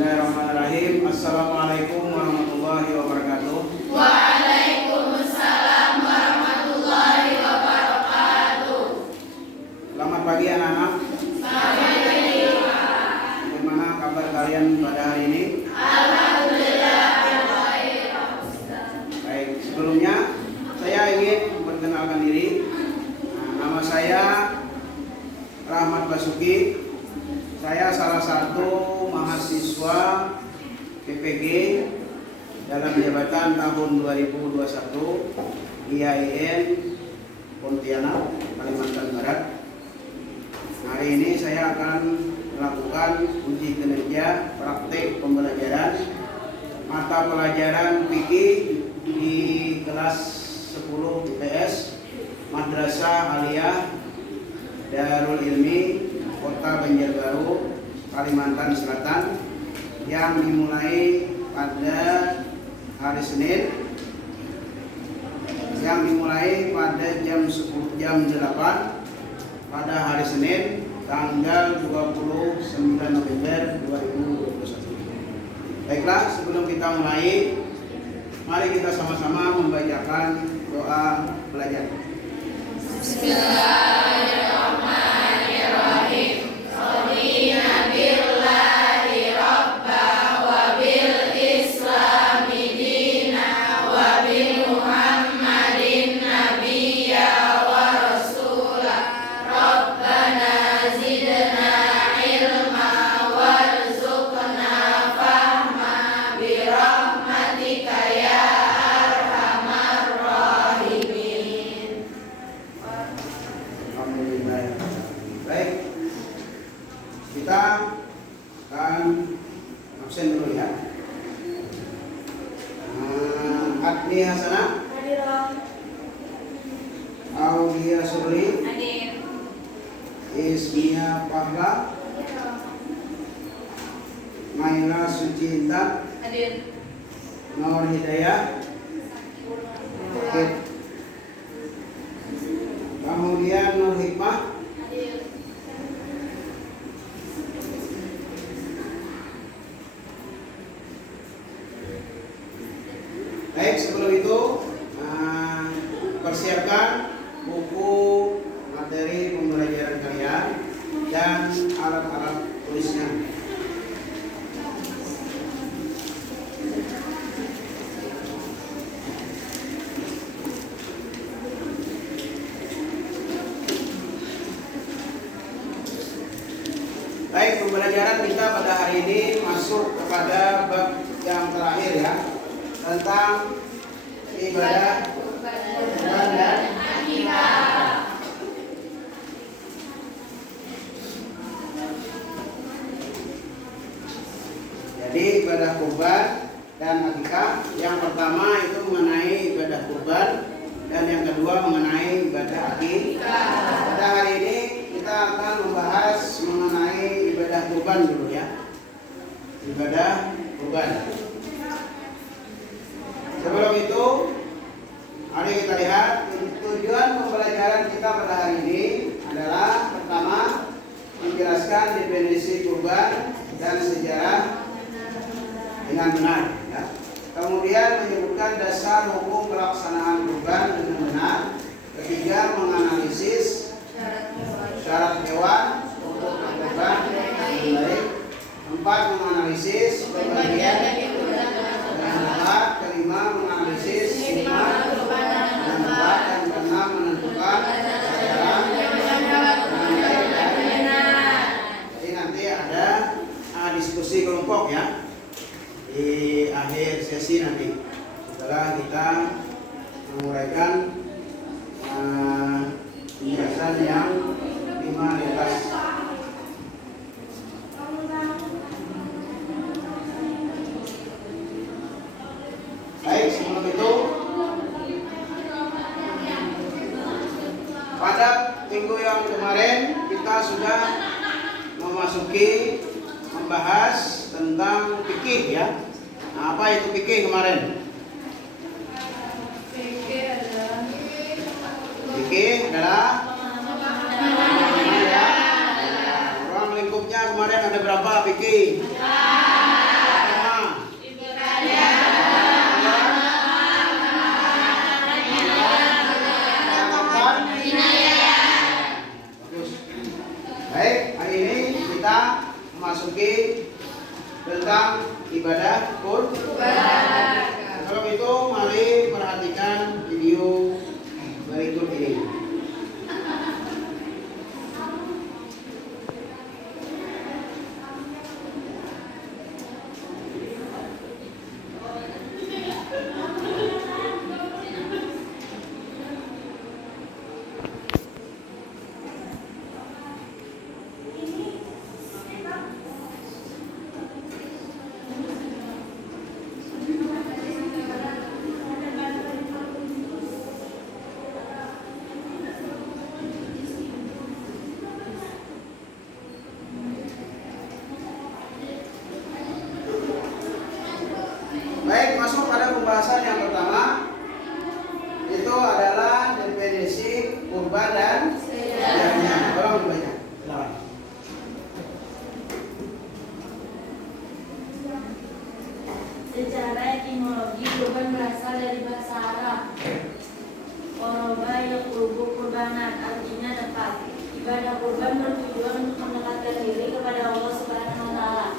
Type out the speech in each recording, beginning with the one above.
Bismillahirrahmanirrahim. Assalamualaikum warahmatullahi wabarakatuh. Waalaikumsalam warahmatullahi wabarakatuh. Selamat pagi anak-anak. Selamat pagi. Bagaimana kabar kalian pada hari ini? Alhamdulillah. Baik, sebelumnya saya ingin memperkenalkan diri. Nama saya Rahmat Basuki. Saya salah satu mahasiswa PPG dalam jabatan tahun 2021 IAIN Pontianak, Kalimantan Barat. Hari ini saya akan melakukan uji kinerja praktik pembelajaran mata pelajaran fikih di kelas 10 IPS Madrasah Aliyah Darul Ilmi Kota Banjarbaru, Kalimantan Selatan, yang dimulai pada hari Senin, jam 8 pada hari Senin tanggal 29 November 2021. Baiklah, sebelum kita mulai, mari kita sama-sama membacakan doa belajar. Bismillahirrahmanirrahim. Radiina billahi rabba wa bil islami dina wa bi Muhammadin nabiyya wa rasula. Rabbana zidna ilma warzuqna fahma bi rahmatika ya arhamar rahimin. Alhamdulillah. Baik, kita akan absen dulu ya. Adni Hasanah, Aulia Surli, Ismia Pahla, Maila Sucinta, Nur Hidayah, Oke. Kemudian Nur Hikmah, baik, sebelum itu persiapkan buku materi pembelajaran kalian dan alat-alat tulisnya. Baik, pembelajaran kita pada hari ini masuk kepada bab yang terakhir ya, tentang ibadah kurban dan Akikah. jadi ibadah kurban dan akikah. Yang pertama itu mengenai ibadah kurban dan yang kedua mengenai ibadah akikah. Pada hari ini kita akan membahas mengenai ibadah kurban dulu ya. Ibadah kurban. Sebelum itu, mari kita lihat tujuan pembelajaran kita pada hari ini adalah pertama menjelaskan definisi kurban dan sejarah dengan benar ya. Kemudian menyebutkan dasar hukum pelaksanaan kurban dengan benar. Ketiga, menganalisis syarat hewan untuk kurban dengan baik. Empat, menganalisis pembagian dengan tepat. Kelima, menganalisis hikmah dan tepat. Dan keenam, menentukan cara dengan baik dan benar. Jadi nanti ada diskusi kelompok ya di akhir sesi nanti, setelah kita menguraikan penjelasan yang 5 di atas. Baik, sebelum itu, pada minggu yang kemarin kita sudah memasuki membahas tentang fikih ya. Nah, apa itu fikih kemarin? Fikih adalah ya. Ruang lingkupnya kemarin ada berapa fikih? tentang ibadah kurban. Kalau itu mari perhatikan video berikut ini. Baik, masuk pada pembahasan yang pertama, itu adalah definisi kurban dan sejarahnya. Tolong dibaca. Silakan. Secara etimologi, kurban berasal dari bahasa Arab. Qoroba yaqrubu qurbanan, artinya dekat. Ibadah kurban bertujuan untuk mendekatkan diri kepada Allah Subhanahu wa taala,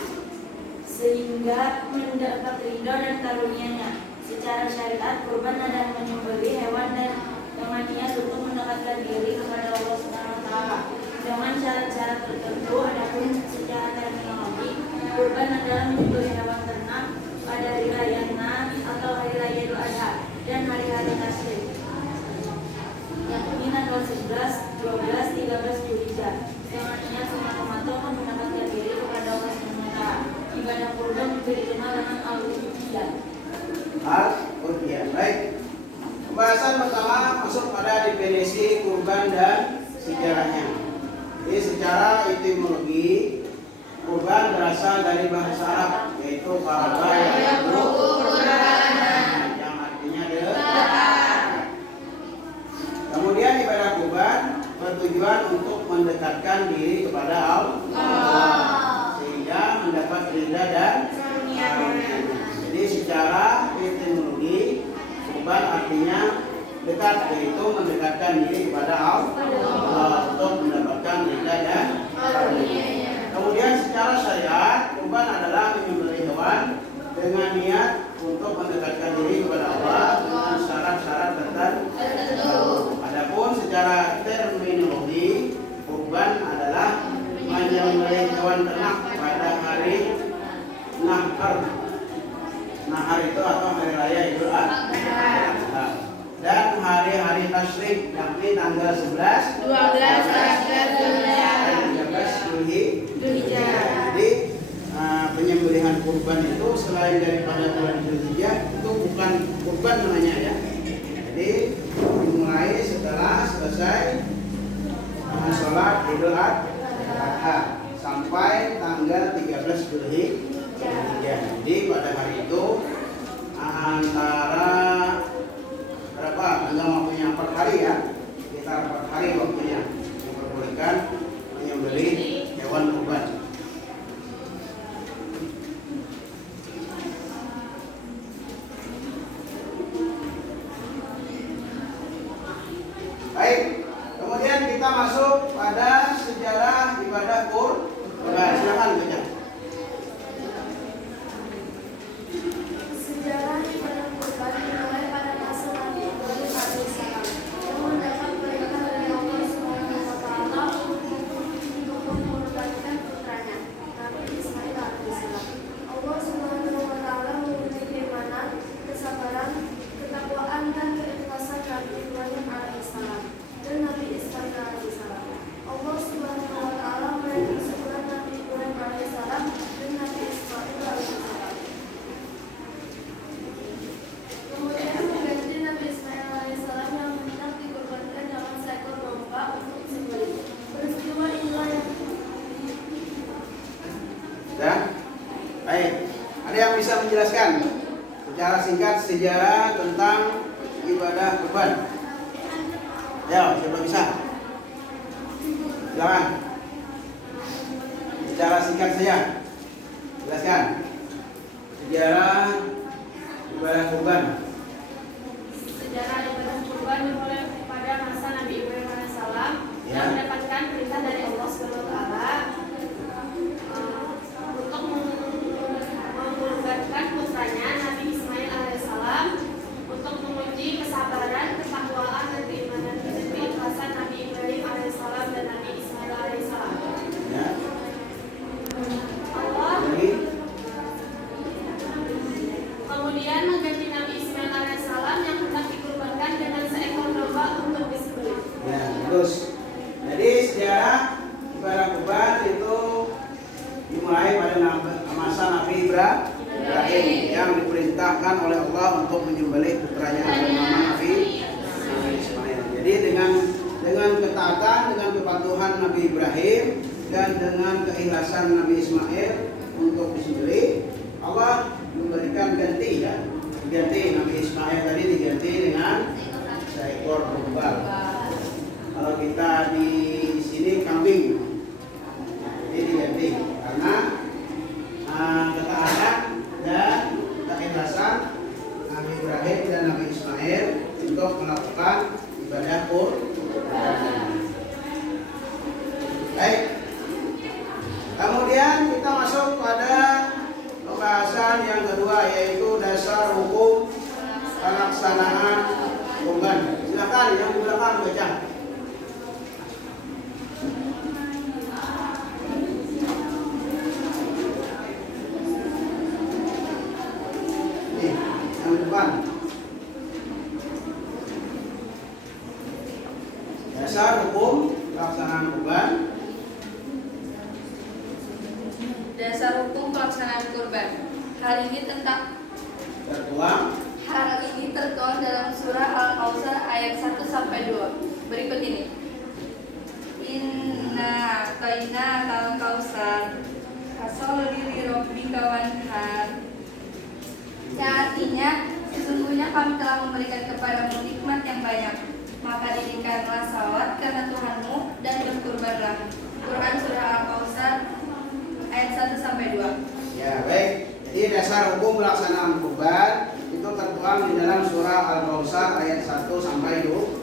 sehingga mendapat ridho dan karunia-Nya. Secara syariat, kurban adalah menyembelih hewan dan dengan niat untuk mendekatkan diri kepada Allah Subhanahu wa taala dengan syarat-syarat tertentu. Adapun secara terminologi, kurban adalah menyembelih hewan ternak pada hari raya Natal atau hari raya Idul Adha dan hari-hari tasyrik, yakni tanggal 11, 12, 13 Zulhijjah, dengan niat semata-mata untuk mendekatkan diri kepada Allah Subhanahu wa taala. Ibadah kurban juga dikenal dengan al-udhiyah. Al-udhiyah. Baik. Pembahasan pertama masuk pada definisi kurban dan sejarahnya. Jadi secara etimologi, kurban berasal dari bahasa Arab, yaitu qaraba yaqrubu qurbanan, yang artinya dekat. Kemudian ibadah kurban bertujuan untuk mendekatkan diri kepada Allah, sehingga mendapat ridha dan karunia. Jadi secara etimologi, kurban artinya dekat, yaitu mendekatkan diri kepada Allah untuk mendapatkan ridha dan karunia. Kemudian secara syariat, kurban adalah menyembelih hewan dengan niat untuk mendekatkan diri kepada Allah dengan syarat-syarat tertentu. Adapun secara terminologi, kurban adalah menyembelih hewan ternak pada hari Nahar. Nahar itu atau hari raya Idul Adha dan hari-hari tasyrik, yakni tanggal 11, 12, 13 Zulhijjah. Jadi penyembelihan kurban itu selain daripada bulan Zulhijjah, itu bukan kurban namanya ya. Jadi dimulai setelah selesai sholat Idul Adha sampai tanggal 13 Zulhijjah. Jadi pada hari itu antara berapa? Tanggal waktunya 4 hari ya, sekitar 4 hari waktunya diperbolehkan menyembelih hewan kurban. Baik, kemudian kita masuk pada sejarah ibadah kurban. Silakan baca. Sejarah ibadah kurban dimulai pada masa Nabi Ibrahim alaihissalam yang mendapat perintah dari Allah Subhanahu wa taala untuk mengorbankan putranya Nabi Ismail alaihissalam. Allah Subhanahu wa taala menguji keimanan, kesabaran, ketakwaan dan keikhlasan Nabi Ibrahim alaihissalam dan Nabi Ismail alaihissalam. Allah Subhanahu wa taala menyuruh Nabi Ibrahim alaihissalam dan Nabi Ismail alaihissalam. Kemudian mengganti Nabi Ismail alaihissalam yang hendak dikorbankan dalam seekor domba untuk disembelih. Peristiwa inilah yang Sudah? Baik. Ada yang bisa menjelaskan secara singkat sejarah tentang ibadah kurban? Ya, siapa bisa? Silakan. Secara singkat saja. Jelaskan sejarah ibadah kurban. Sejarah ibadah kurban dimulai pada masa Nabi Ibrahim alaihissalam yang mendapatkan perintah dari Allah Subhanahu wa taala untuk Nabi Ibrahim yang diperintahkan oleh Allah untuk menyembelih putranya bernama Nabi Ismail. Jadi dengan ketaatan, dengan kepatuhan Nabi Ibrahim dan dengan keikhlasan Nabi Ismail untuk disembelih, Allah memberikan ganti Nabi Ismail tadi diganti dengan seekor domba. Kalau kita di sini kambing, jadi diganti karena ketaatan dan keikhlasan Nabi Ibrahim dan Nabi Ismail untuk melakukan ibadah kurban. Baik. Kemudian kita masuk pada pembahasan yang kedua, yaitu dasar hukum pelaksanaan kurban. Silakan yang di belakang baca. Nih, yang depan. Dasar hukum pelaksanaan kurban. Dasar hukum pelaksanaan kurban. Hal ini tertuang dalam surah Al-Kautsar ayat 1 sampai 2. Berikut ini. Inna a'tayna al-kautsar fasholli li rabbika wanhar. Yang artinya, sesungguhnya kami telah memberikan kepadamu nikmat yang banyak, maka dirikanlah salat karena Tuhanmu dan berkurbanlah. Quran surah Al-Kautsar ayat 1 sampai 2. Ya, baik. Jadi dasar hukum pelaksanaan kurban itu tertuang di dalam surah Al-Kautsar ayat 1 sampai 2.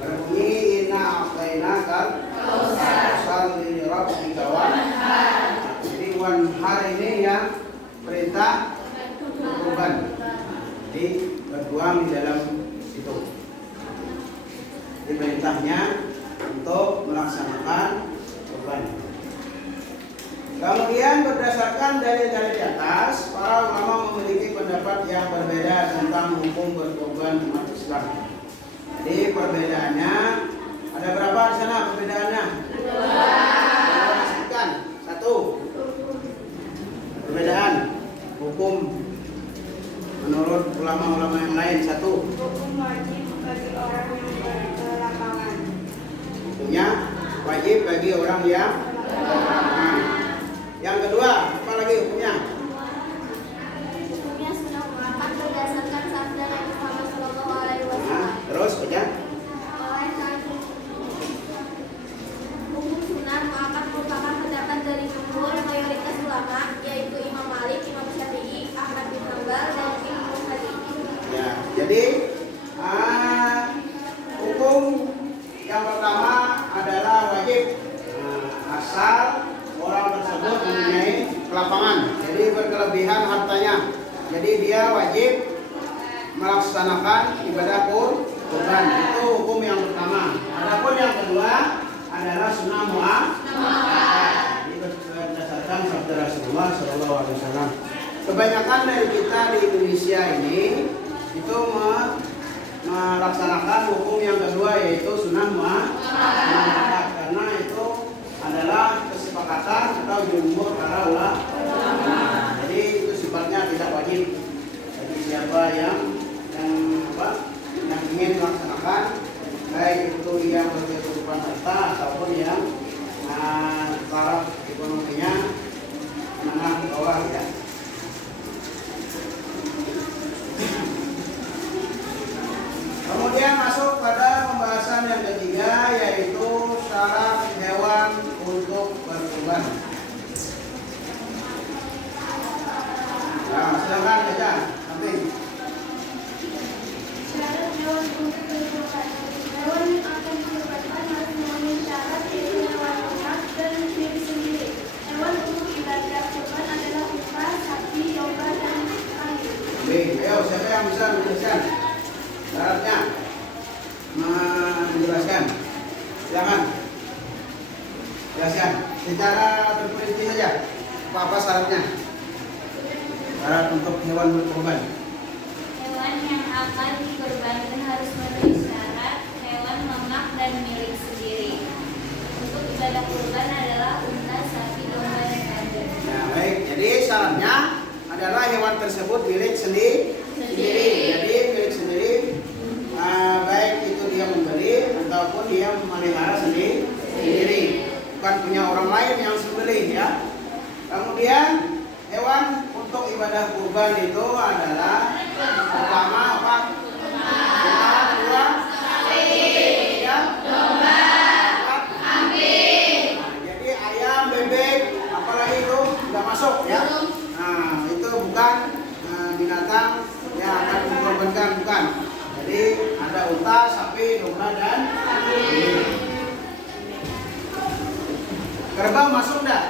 Berbunyi inna a'tainakal kautsar li rabbika wanhar. Jadi wanhar ini yang perintah kurban. Jadi tertuang di dalam situ. Jadi perintahnya untuk melaksanakan kurban. Kemudian berdasarkan dalil-dalil di atas, para ulama memiliki pendapat yang berbeda tentang hukum berkurban umat Islam. Jadi perbedaannya ada berapa di sana perbedaannya? Sebutkan. 1. Perbedaan hukum menurut ulama-ulama yang lain. 1. Hukum wajib bagi orang yang berlapangan. Hukumnya wajib bagi orang yang berlapangan. Yang kedua, apa lagi hukumnya? Hukumnya sunnah muakkad berdasarkan sabda Nabi Muhammad SAW. Terus baca. Hukum sunnah muakkad merupakan pendapat dari jumhur mayoritas ulama, yaitu Imam Malik, Imam Syafi'i, Ahmad bin Hanbal, dan Imam Bukhari. Ya, jadi hukum yang pertama adalah wajib asal orang tersebut mempunyai kelapangan, jadi berkelebihan hartanya, jadi dia wajib melaksanakan ibadah kurban. Itu hukum yang pertama. Adapun yang kedua adalah sunnah muakkad. Ini berdasarkan sabda Rasulullah SAW. Kebanyakan dari kita di Indonesia ini itu melaksanakan hukum yang kedua, yaitu sunnah muakkad, karena itu adalah kesepakatan atau jumhur para ulama. Jadi itu sifatnya tidak wajib bagi siapa yang ingin melaksanakan, baik itu yang berkecukupan harta ataupun yang taraf ekonominya menengah ke bawah ya. Kemudian masuk pada pembahasan yang ketiga, yaitu syarat hewan untuk berkurban. Nah, silakan baca. Nanti. Syarat hewan untuk berkurban. Hewan yang akan dikurbankan harus memenuhi syarat, yaitu hewan ternak dan milik sendiri. Hewan untuk ibadah kurban adalah unta, sapi, domba, dan kambing. Baik, ayo siapa yang bisa menjelaskan syaratnya? Menjelaskan. Silakan. Jelaskan secara terperinci saja. Apa syaratnya? Syarat untuk hewan berkurban. Hewan yang akan dikurbankan harus memenuhi syarat hewan ternak dan milik sendiri. Untuk ibadah kurban adalah unta, sapi, domba, dan kambing. Nah, baik. Jadi Jadi syaratnya adalah hewan tersebut milik sendiri. Jadi milik sendiri, baik itu dia membeli ataupun dia memelihara sendiri, bukan punya orang lain yang sembelih ya. Kemudian hewan untuk ibadah kurban itu adalah pertama apa? Kedua, ketiga, jadi ayam, bebek, apalagi itu tidak masuk ya. Nah, itu bukan binatang yang akan dikorbankan, bukan. Jadi ada unta, sapi, domba dan kerbau masuk enggak?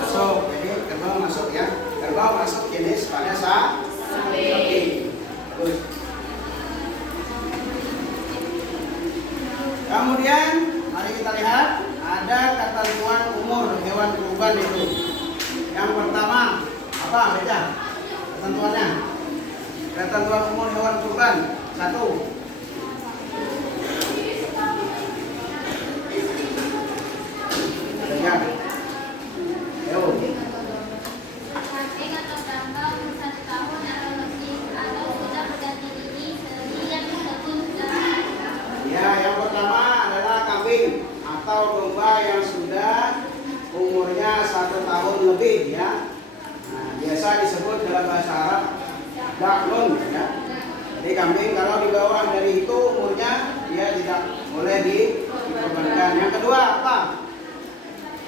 Masuk. Jadi kerbau masuk ya. Kerbau masuk jenis pada sapi. Terus. Kemudian mari kita lihat ada ketentuan umur hewan kurban itu. Yang pertama apa beda ketentuannya? Ketentuan umur hewan kurban 1. Ya. Yo. Kambing atau kerbau umur 1 tahun atau lebih atau sudah berganti gigi sejak tersebut sudah. Ya, yang pertama adalah kambing atau domba yang sudah umurnya 1 tahun lebih ya. Nah, biasa disebut dalam bahasa Arab daklun ya. Jadi kambing kalau di bawah dari itu umurnya dia tidak boleh dikorbankan. Yang kedua apa?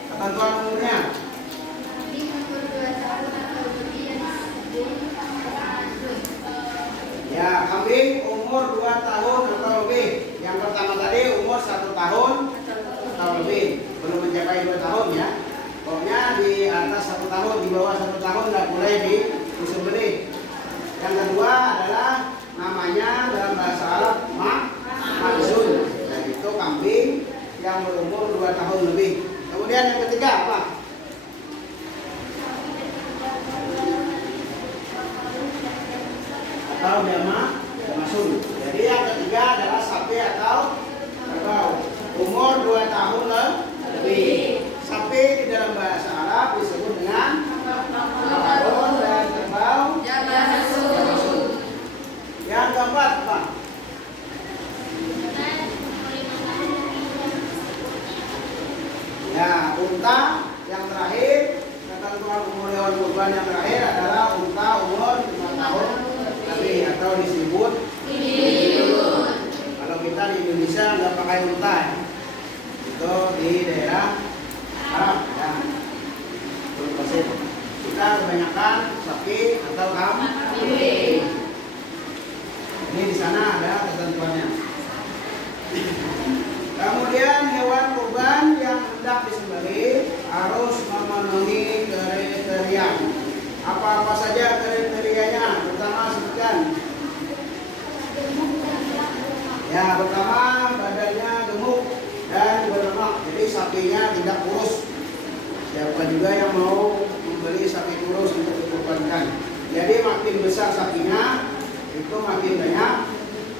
Ketentuan umurnya. Kambing umur 2 tahun atau lebih yang disebut adus. Ya, kambing umur 2 tahun atau lebih. Yang pertama tadi umur 1 tahun atau lebih, belum mencapai 2 tahun ya. Pokoknya di atas 1 tahun, di bawah 1 tahun nggak boleh disembelih. Yang kedua adalah namanya dalam bahasa Arab makzun, yaitu kambing yang berumur 2 tahun lebih. Kemudian yang ketiga apa? Atau jamasun. Jadi yang ketiga adalah sapi atau kerbau. Umur 2 tahun lebih. Sapi di dalam bahasa Arab disebut dengan makzun dan kerbau jamasun. Yang keempat apa? Ya, unta yang terakhir, ketentuan umur hewan kurban yang terakhir adalah unta umur 5 tahun lebih atau disebut induk. Kalau kita di Indonesia nggak pakai unta ya. Itu di daerah Arab ya. Kita kebanyakan sapi atau kambing. Ini di sana ada ketentuannya. Kemudian hewan kurban yang hendak disembelih harus memenuhi kriteria. Apa-apa saja kriterianya? Pertama sebutkan. Ya, pertama badannya gemuk dan berlemak. Jadi sapinya tidak kurus. Siapa juga yang mau membeli sapi kurus untuk dikurbankan. Jadi makin besar sapinya, itu makin banyak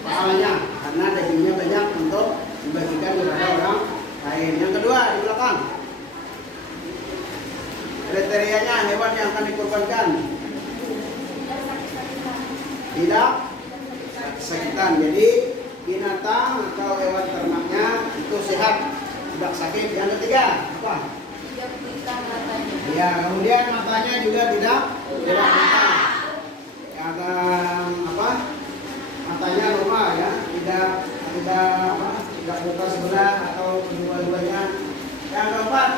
pahalanya karena dagingnya banyak untuk dibagikan kepada orang lain. Yang kedua di belakang, kriterianya hewan yang akan dikurbankan tidak sakitan. Jadi binatang atau hewan ternaknya itu sehat, tidak sakit. Yang ketiga apa? Tidak buta matanya. Ya, kemudian matanya juga tidak buta. Ada apa? Matanya normal ya, tidak buta sebelah atau kedua-duanya. Yang keempat,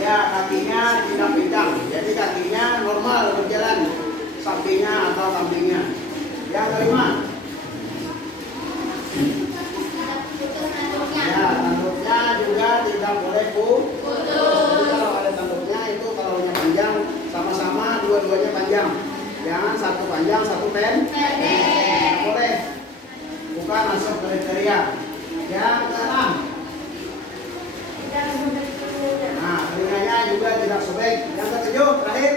ya kakinya tidak pincang, jadi kakinya normal berjalan, sapinya atau kambingnya. Yang kelima, ya tanduknya juga tidak boleh putus. Kalau ada tanduknya itu kalau panjang sama-sama dua-duanya panjang. Jangan satu panjang, satu pendek. Boleh. Bukan masuk kriteria. Yang keenam. Nah, telinganya juga tidak sobek. Yang ketujuh, terakhir.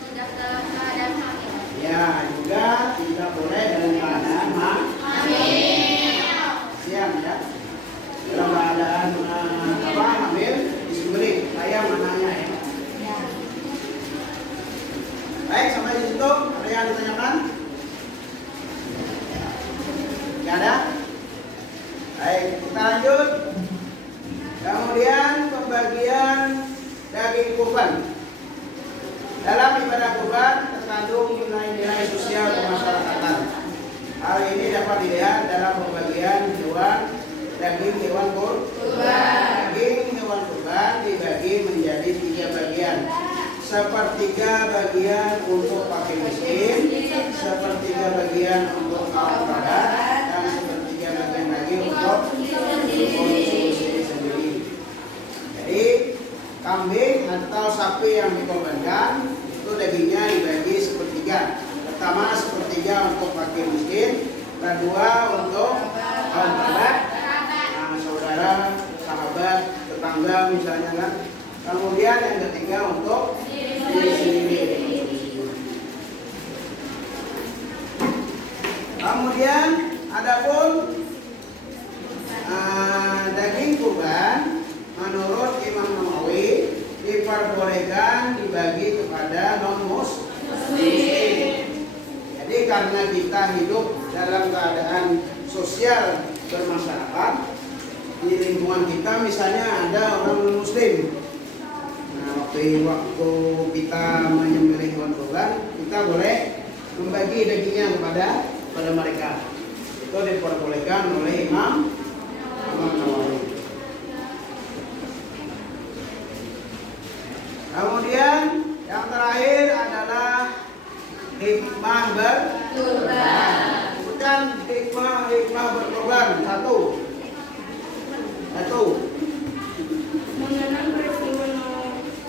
Tidak dalam keadaan hamil. Ya, juga tidak boleh dalam keadaan hamil. Siap ya. Dalam keadaan hamil kurban. Dalam ibadah kurban terkandung nilai-nilai sosial kemasyarakatan. Hal ini dapat dilihat dalam pembagian hewan daging hewan kurban. Daging hewan kurban dibagi menjadi 3 bagian. Sepertiga bagian untuk fakir miskin, sepertiga bagian untuk kaum ibadah, dan sepertiga bagian lagi untuk konsumsi sendiri. Jadi kambing atau sapi yang dikorbankan itu dagingnya dibagi sepertiga. Pertama sepertiga untuk fakir miskin, kedua untuk kaum ibadah, saudara, sahabat, tetangga misalnya kan. Kemudian yang ketiga untuk diri sendiri. Kemudian adapun daging kurban menurut Imam Nawawi diperbolehkan dibagi kepada non-muslim. Jadi karena kita hidup dalam keadaan sosial bermasyarakat, di lingkungan kita misalnya ada orang non-muslim. Waktu kita menyembelih hewan kurban, kita boleh membagi dagingnya kepada mereka. Itu diperbolehkan oleh Imam Nawawi. Kemudian yang terakhir adalah hikmah berkurban. Bukan hikmah berkurban. Satu. Mengenang peristiwa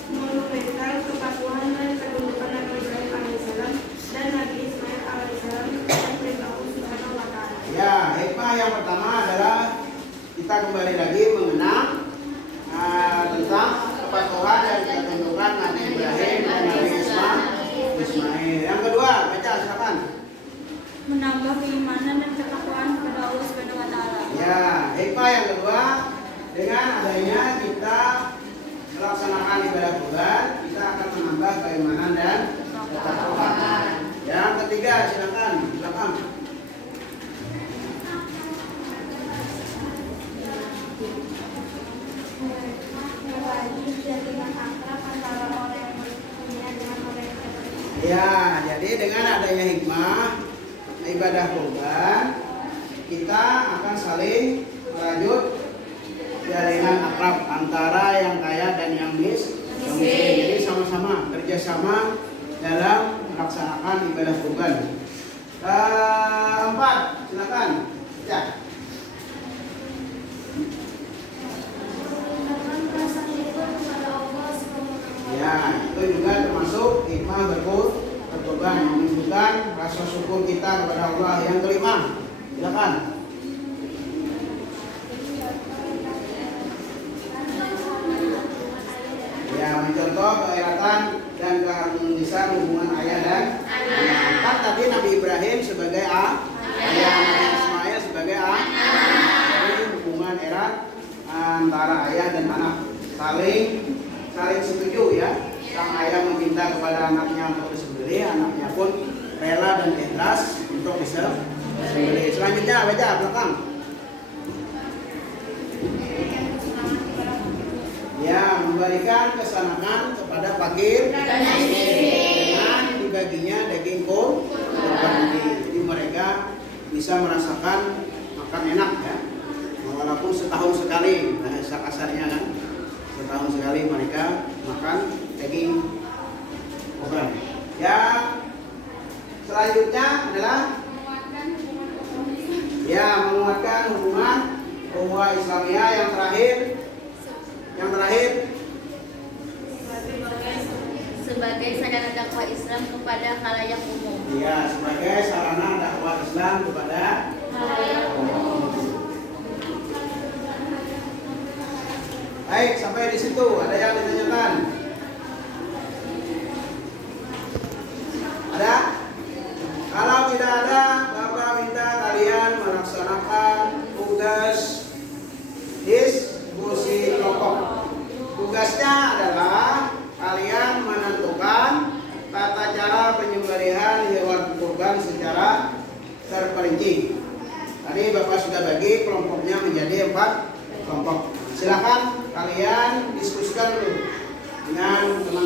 monumental kepatuhan dan kedudukan Nabi Ibrahim alaihissalam dan Nabi Ismail alaihissalam dan perintah Allah Subhanahu wa Ta'ala. Ya, hikmah yang pertama adalah kita kembali lagi mengenang tentang kepatuhan dan kedudukan Nabi Ibrahim dan Nabi Ismail. Yang kedua, baca silakan. Menambah keimanan dan ketakwaan kepada Allah Subhanahu wa Ta'ala. Ya, hikmah yang kedua, dengan adanya kita melaksanakan ibadah kurban, kita akan menambah keimanan dan ketakwaan. Yang ketiga, silakan. Ya, jadi dengan adanya hikmah ibadah kurban, kita akan saling merajut jalinan akrab antara yang kaya dan yang miskin. Jadi sama-sama kerjasama dalam melaksanakan ibadah kurban. 4, silakan. Ya. Ya, itu juga termasuk hikmah berkurban, menunjukkan rasa syukur kita kepada Allah. Yang kelima, silakan. Ya, mencontoh keeratan dan keharmonisan hubungan ayah dan anak. Kan tadi Nabi Ibrahim sebagai ayah, Nabi Ismail sebagai anak. Jadi hubungan erat antara ayah dan anak saling setuju ya. Sang ayah meminta kepada anaknya untuk disembelih, anaknya pun rela dan ikhlas untuk disembelih. Selanjutnya baca belakang. Ya, memberikan kesenangan kepada fakir dengan dibaginya daging kurban ini. Jadi mereka bisa merasakan makan enak ya, walaupun setahun sekali, bahasa kasarnya kan, setahun sekali mereka makan daging kurban. Yang selanjutnya adalah ya menguatkan hubungan ukhuwah Islamiyah. Yang terakhir sebagai sarana dakwah Islam kepada khalayak umum. ya, sebagai sarana dakwah Islam kepada Khalayak umum. Baik, sampai di situ ada yang ditanyakan? Ada? Kalau tidak ada, Bapak minta kalian melaksanakan tugas diskusi kelompok. Tugasnya adalah kalian menentukan tata cara penyembelihan hewan kurban secara terperinci. Tadi Bapak sudah bagi kelompoknya menjadi 4 kelompok. Silakan kalian diskusikan dulu dengan teman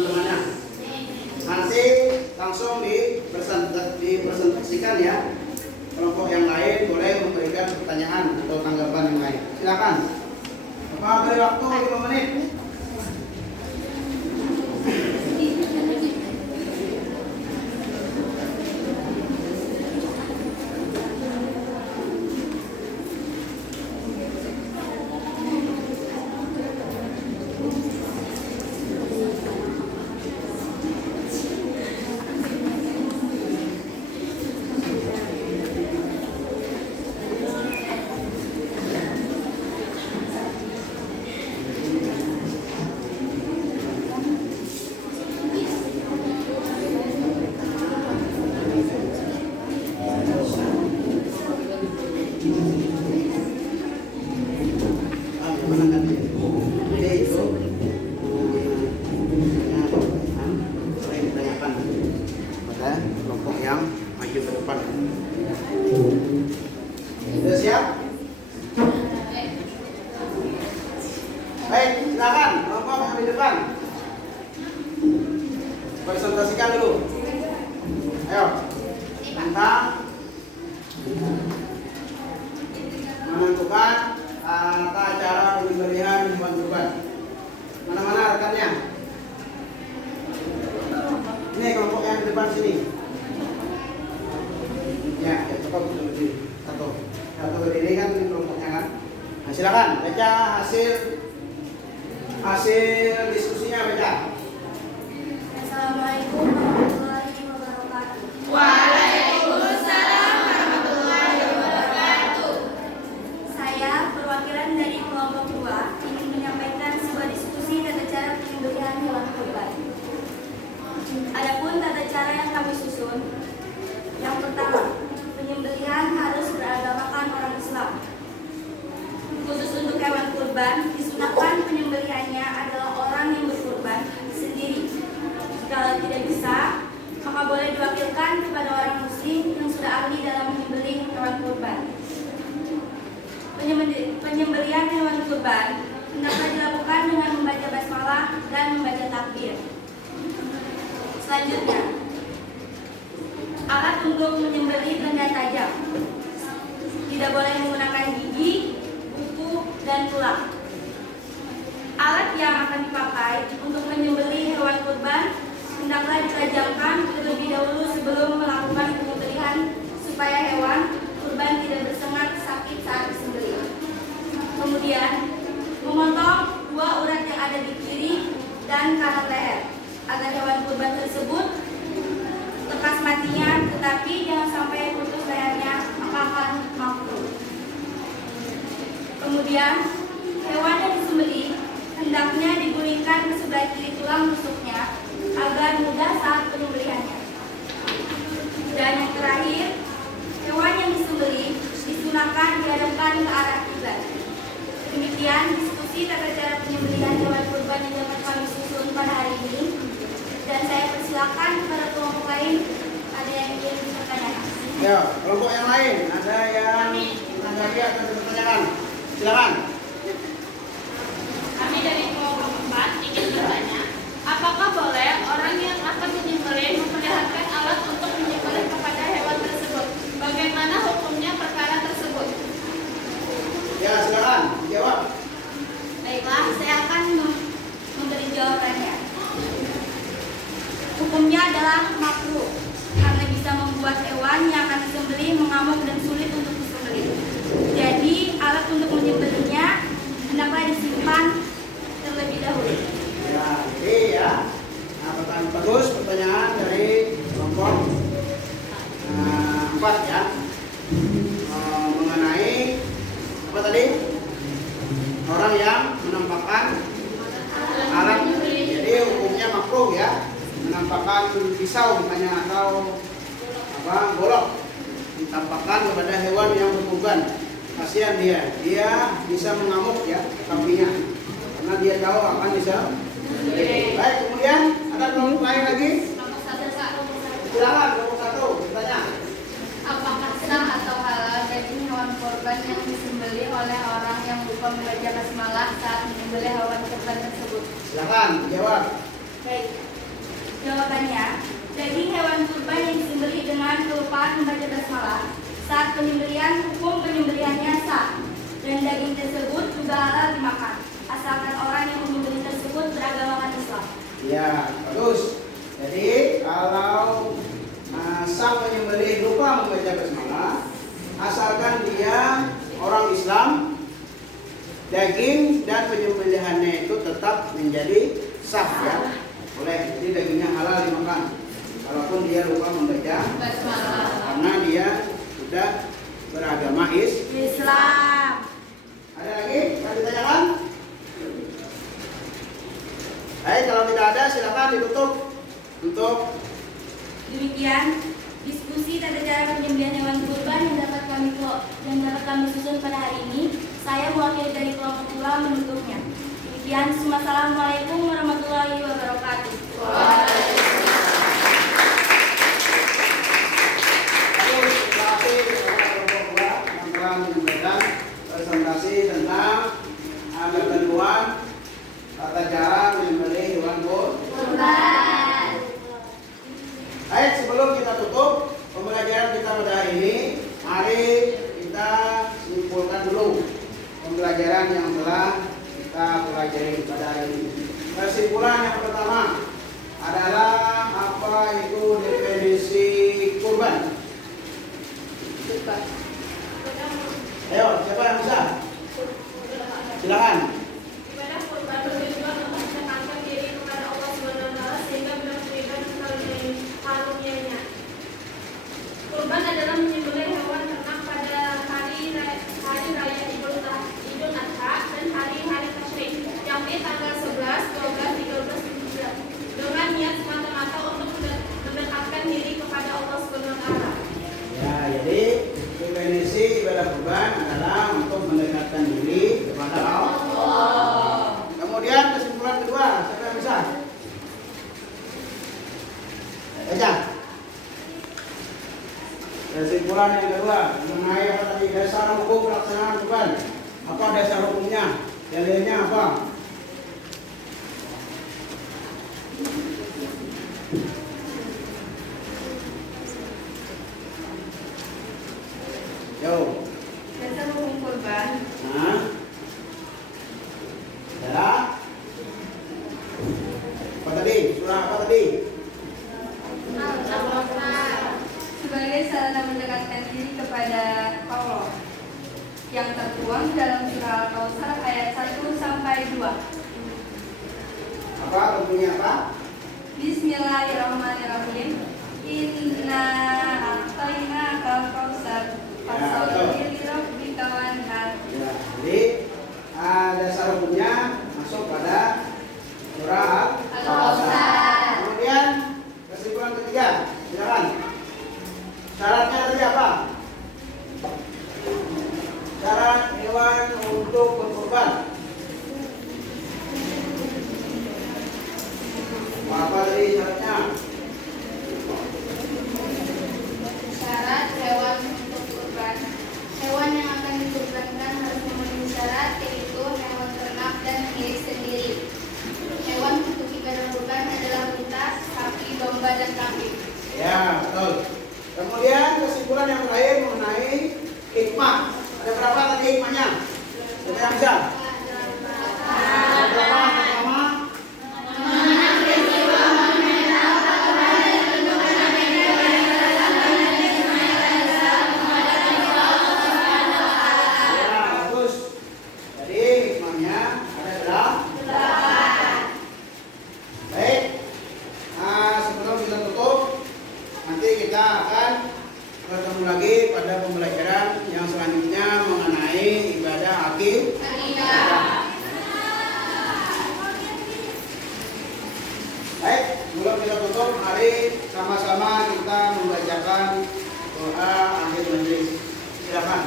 ya. Kelompok yang lain boleh memberikan pertanyaan atau tanggapan yang lain. Silakan. Bapak beri waktu 5 menit. Kelompok yang maju ke depan. Sudah siap? Baik, silakan kelompok yang di depan. Presentasikan dulu. Ayo. Tentang menentukan tata cara penyembelihan hewan kurban. Mana-mana rekannya? Ini kelompok yang di depan sini. Ya, cukup berdiri. Satu berdiri kan ini kelompoknya kan. Nah, silakan baca hasil diskusinya baca. Assalamualaikum warahmatullahi wabarakatuh. Waalaikumsalam warahmatullahi wabarakatuh. Saya perwakilan dari kelompok 2 ingin menyampaikan sebuah diskusi tata cara penyembelihan hewan kurban. Adapun tata cara yang kami susun, yang pertama, penyembelihan harus beragamakan orang Islam. Khusus untuk hewan kurban, disunahkan penyembelihannya adalah orang yang berkurban sendiri. Kalau tidak bisa, maka boleh diwakilkan kepada orang muslim yang sudah ahli dalam menyembelih hewan kurban. Penyembelihan hewan kurban hendaklah dilakukan dengan membaca basmalah dan membaca takbir. Selanjutnya, alat untuk menyembelih benda tajam. Tidak boleh menggunakan gigi, kuku, dan tulang. Alat yang akan dipakai untuk menyembelih hewan kurban hendaklah ditajamkan terlebih dahulu sebelum melakukan penyembelihan supaya hewan kurban tidak bersengat sakit saat disembelih. Kemudian, memotong 2 urat yang ada di kiri dan kanan leher agar hewan kurban tersebut lekas matinya, tetapi jangan sampai putus lehernya, maka akan makruh. Kemudian, hewan yang disembelih hendaknya digulingkan ke sebelah kiri tulang rusuknya agar mudah saat penyembelihannya. Dan yang terakhir, hewan yang disembelih disunahkan dihadapkan ke arah kiblat. Demikian diskusi tata cara penyembelihan hewan kurban yang dapat kami susun pada hari ini. Dan saya persilakan kepada kelompok lain, ada yang ingin bertanya. Ya, kelompok yang lain ada yang menanggapi atau bertanya. Silakan. Kami dari kelompok 4 ingin bertanya, apakah boleh orang yang akan menyembelih memperlihatkan alat untuk menyembelih kepada hewan tersebut? Bagaimana hukumnya perkara tersebut? Ya, silakan jawab. Baiklah, saya akan memberi jawabannya. Hukumnya adalah makruh karena bisa membuat hewan yang akan disembelih mengamuk dan sulit untuk disembelih. Jadi alat untuk menyembelihnya hendaklah disimpan terlebih dahulu. Ya, jadi ya, pertanyaan bagus, pertanyaan dari kelompok 4 ya, mengenai apa tadi? Orang yang menampakkan alat, jadi hukumnya makruh ya, menampakkan pisau misalnya atau golok ditampakkan kepada hewan yang berkurban. Kasihan dia bisa mengamuk ya kambingnya karena dia tahu akan bisa. Baik, kemudian ada kelompok lain lagi. Silakan kelompok 1 bertanya. Apakah sah atau halal daging hewan kurban yang disembelih oleh orang yang lupa membaca basmalah saat menyembelih hewan kurban tersebut? Silakan jawab. Baik, jawabannya, daging hewan kurban yang disembelih dengan dengan kelupaan membaca basmalah saat penyembelihan, hukum penyembelihannya sah dan daging tersebut juga halal dimakan asalkan orang yang menyembelih tersebut beragama Islam. Ya, bagus. Jadi kalau sang penyembelih lupa membaca basmalah, asalkan dia orang Islam, daging dan penyembelihannya itu tetap menjadi sah ya. Boleh, jadi dagingnya halal dimakan. Walaupun dia lupa membaca basmalah, karena dia sudah beragama Islam. Ada lagi yang ditanyakan? Baik, kalau tidak ada silakan ditutup untuk Demikian diskusi tata cara penyembelihan hewan kurban yang dapat kami susun pada hari ini. Saya mewakili dari kelompok tua menutupnya. Demikian, Assalamualaikum warahmatullahi wabarakatuh. Terima kasih kepada kelompok tua yang telah menyampaikan presentasi tentang ketentuan tata cara menyembelih hewan kurban. Baik, sebelum kita tutup pembelajaran kita pada hari ini, mari kita simpulkan dulu pembelajaran yang telah kita pelajari pada hari ini. Kesimpulan yang pertama adalah apa itu definisi kurban? Ayo, siapa yang bisa? Silakan. Ibadah kurban bertujuan untuk mendekatkan diri kepada Allah SWT sehingga benar-benar karunia-Nya. Kurban adalah menyembelih hewan ternak pada hari raya Idul Adha dan hari-hari tasyrik, yakni tanggal 11, 12, 13, 14, dengan niat semata-mata untuk mendekatkan diri kepada Allah SWT. Ya, jadi definisi ibadah kurban adalah untuk mendekatkan diri kepada Allah. Kemudian kesimpulan kedua, siapa yang bisa? Baca. Kesimpulan yang kedua mengenai apa tadi dasar hukum pelaksanaan kurban. Apa dasar hukumnya? Dalilnya apa? Yo. Dasar hukum kurban. Nah. Adalah apa tadi? Surah apa tadi? Sebagai sarana mendekatkan diri kepada Allah yang tertuang dalam surah Al-Kautsar ayat 1 sampai 2. Apa tentunya apa? Bismillahirrahmanirrahim. Inna a'tayna al-kautsar fasholli lirabbika wanhar. Ya, jadi dasar hukumnya masuk pada surah Al-Kautsar. Kemudian kesimpulan ketiga, silakan. Syaratnya tadi apa? Syarat hewan untuk berkurban. Apa tadi syaratnya? Syarat hewan untuk kurban. Hewan yang akan dikurbankan harus memenuhi syarat, yaitu hewan ternak dan milik sendiri. Hewan untuk ibadah kurban adalah unta, sapi, domba, dan kambing. Ya, betul. Kemudian kesimpulan yang terakhir mengenai hikmah. Ada berapa tadi hikmahnya? Siapa yang bisa? Ada berapa? Pertama, ya, bagus. Jadi hikmahnya ada berapa? Baik. Sebelum kita tutup, nanti kita akan bertemu lagi pada pembelajaran yang selanjutnya mengenai ibadah akikah. Baik, sebelum kita tutup, mari sama-sama kita membacakan doa akhir majelis. Silakan.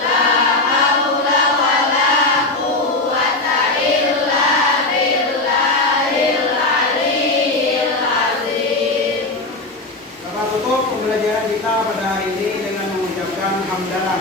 La haula pelajaran kita pada hari ini dengan mengucapkan hamdalah.